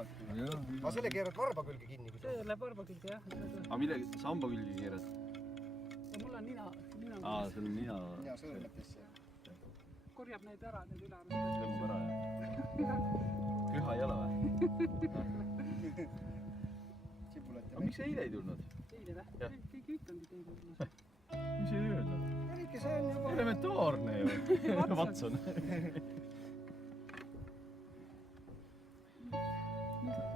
lükata. Aga selle keerad varba külge kinni. See läheb varba külge, jah. Aga midagi samba külge keerad? Mul on nina. See on nina. Ja sõõrmetesse. Korjab neid ära, need ülearved. Tõmbab ära, jah? Köha ei ole või? Aga miks sa eile ei tulnud? Eile või? Keegi ütelnud teile. Mis ei öelnud? Erike, see on juba... Elementaarne ju. Watson.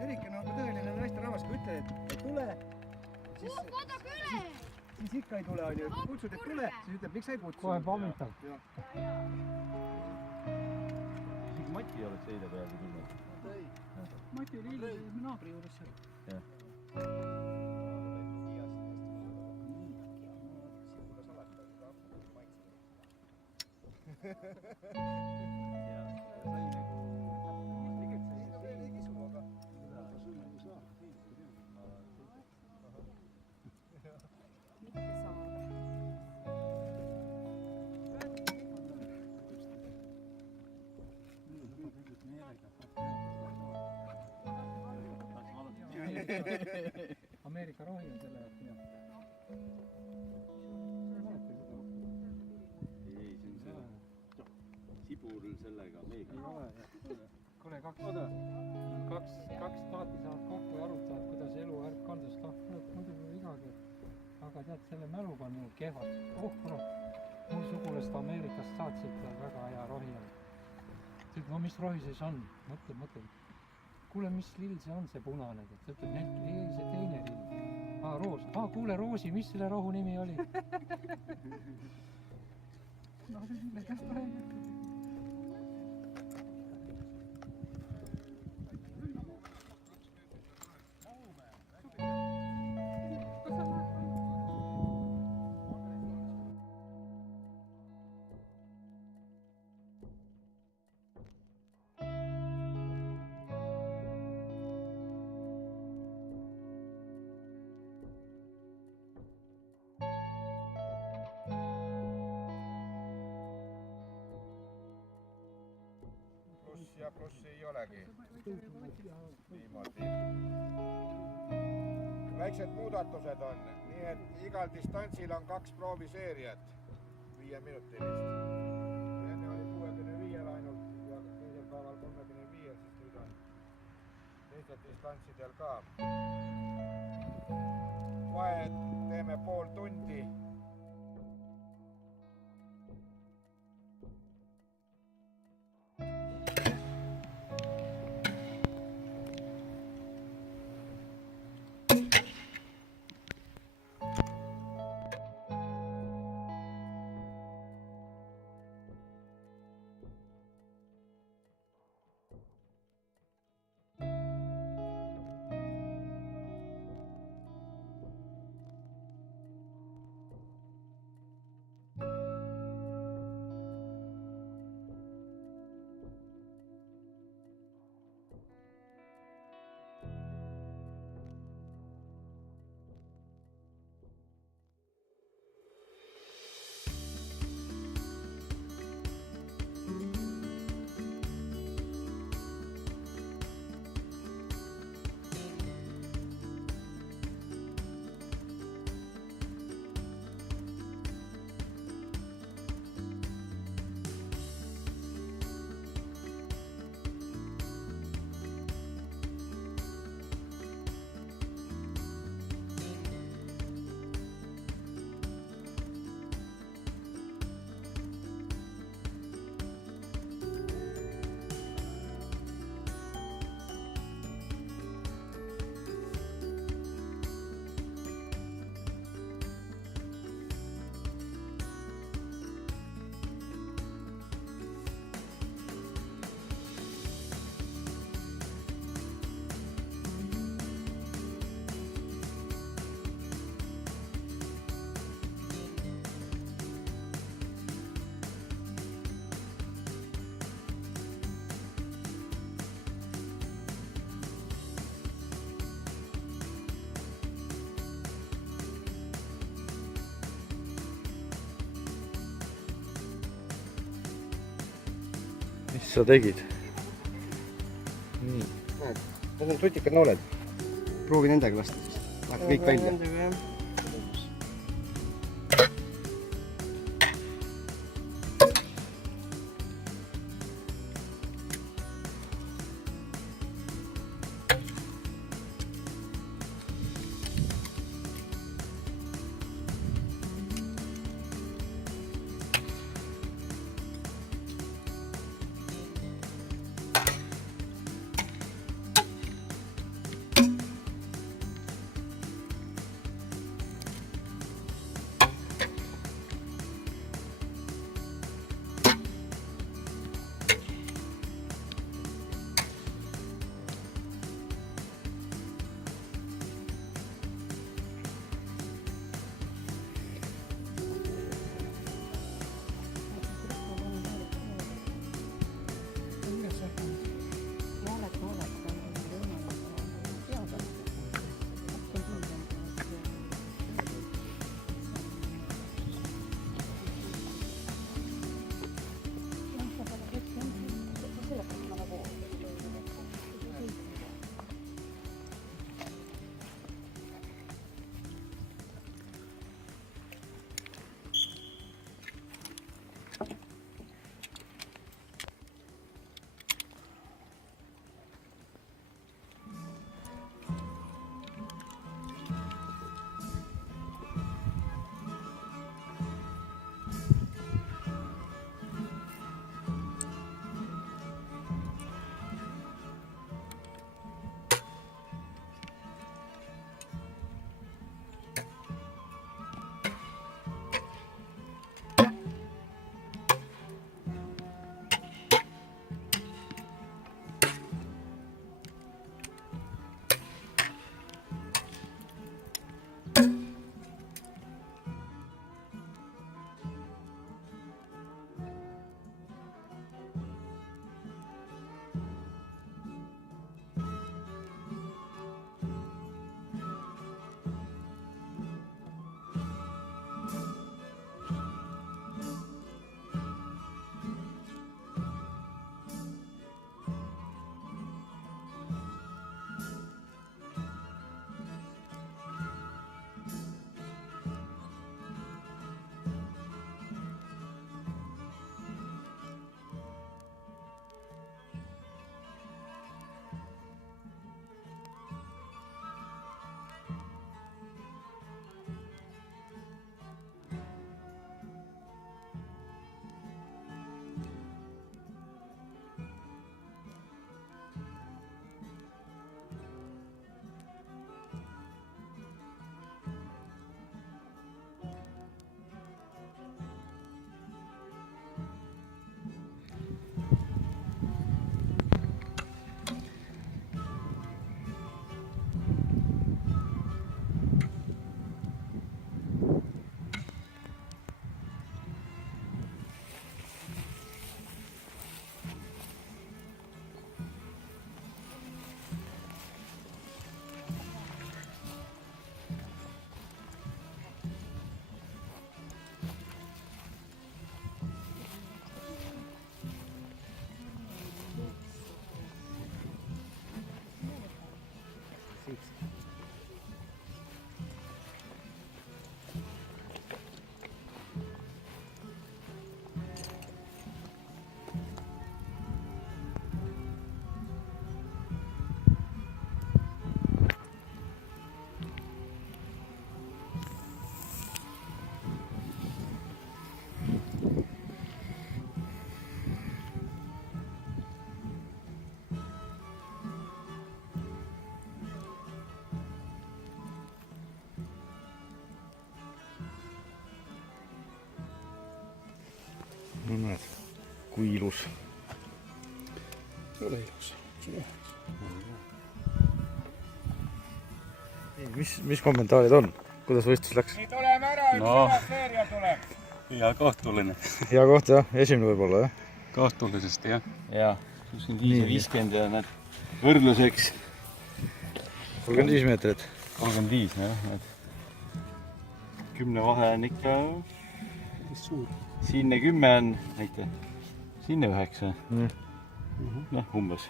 Erike on tõeline naisterahvas, kui ütled, et tule. Siis ikka ei tule, on ju. Kutsud, et tule, siis ütleb, miks sa ei kutsu. Kohe pommitab. Isegi Mati oleks eile peaaegu tulnud. Mati oli eile naabri juures seal. Jah. Ameerika rohi on selle jaoks hea. Ei, see on see sibul sellega meiga. Ei ole, jah. Kuule, kaks taati saavad kokku ja arutavad, kuidas elu kandus. Muidu igagi. Aga tead, selle mäluga on ju kehvad. Kurat, mul sugulased Ameerikast saatsid väga hea rohi. No mis rohi siis on? Mõtle. Kuule, mis lill see on, see punane? Ta ütleb, ei, see teine lill. Roos. Kuule, Roosi, mis selle rohu nimi oli? No, see on käest räägib. Ja plussi ei olegi. Niimoodi. Väiksed muudatused on, nii et igal distantsil on 2 prooviseeriat 5 minutilist. Enne oli 65 ainult ja teisel päeval 35, siis nüüd on teistel distantsidel ka. Kohe teeme pool tundi. Mis sa tegid? Nii. Need on tutikad nooled. proovi nendega lasta siis. Läheb kõik välja. Nendega jah. No näed, kui ilus. Ole ilus. Mis kommentaarid on? Kuidas võistlus läks? Nii tuleme ära, üks sama seeria tuleb. Hea kohtuline. Hea koht jah, esimene võib-olla jah? Kohtulisest jah. Jaa, 65 ja 50 ja need võrdluseks. 35 meetrit. 35 jah, need 10 vahe on ikka suur. Siinne 10 on, näite, siinne 9. Noh, umbes.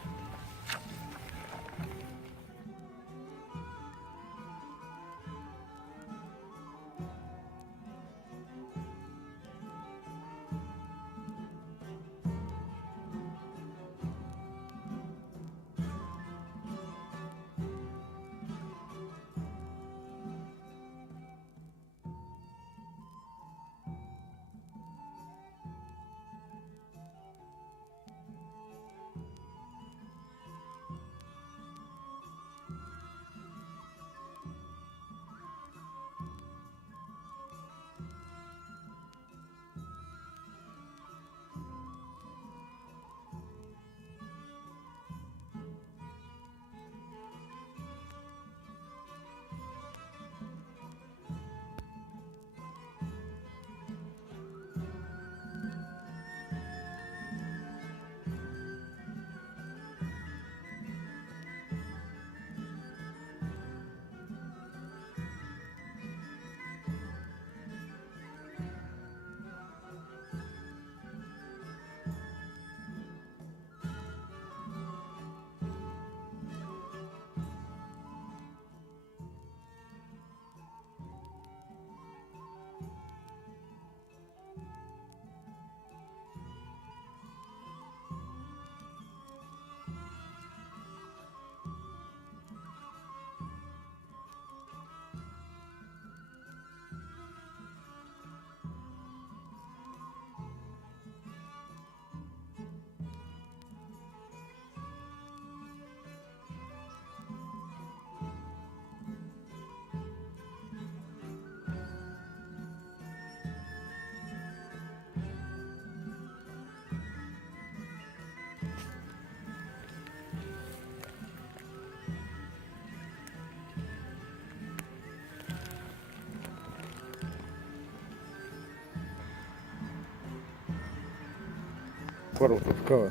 arvutatud ka või?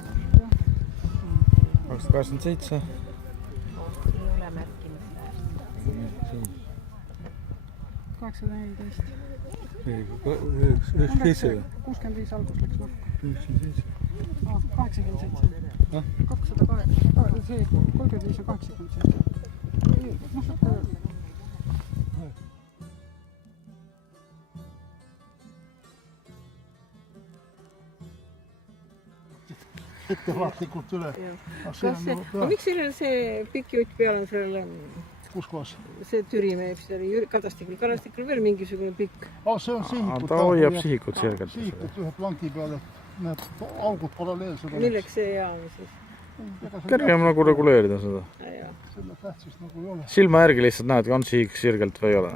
287. ei ole märkimisväärselt. 814. 97 või? 65 algus läks nahku. 97. 87. 208. See 35 ja 87. Noh, saab ka öelda. ettevaatlikult üle. Miks sellel see pikk jutt peal on sellel, Kus kohas? see Türimees, see oli Kadastikul veel mingisugune pikk. See on sihikut. Ta hoiab sihikut selgelt. Sihikut ühe plangi peale, need augud paralleelsed. Milleks see jaam siis? Kergem nagu reguleerida seda. Ja. Selle tähtsust nagu ei ole. Silma järgi lihtsalt näed, on sihik sirgelt või ei ole.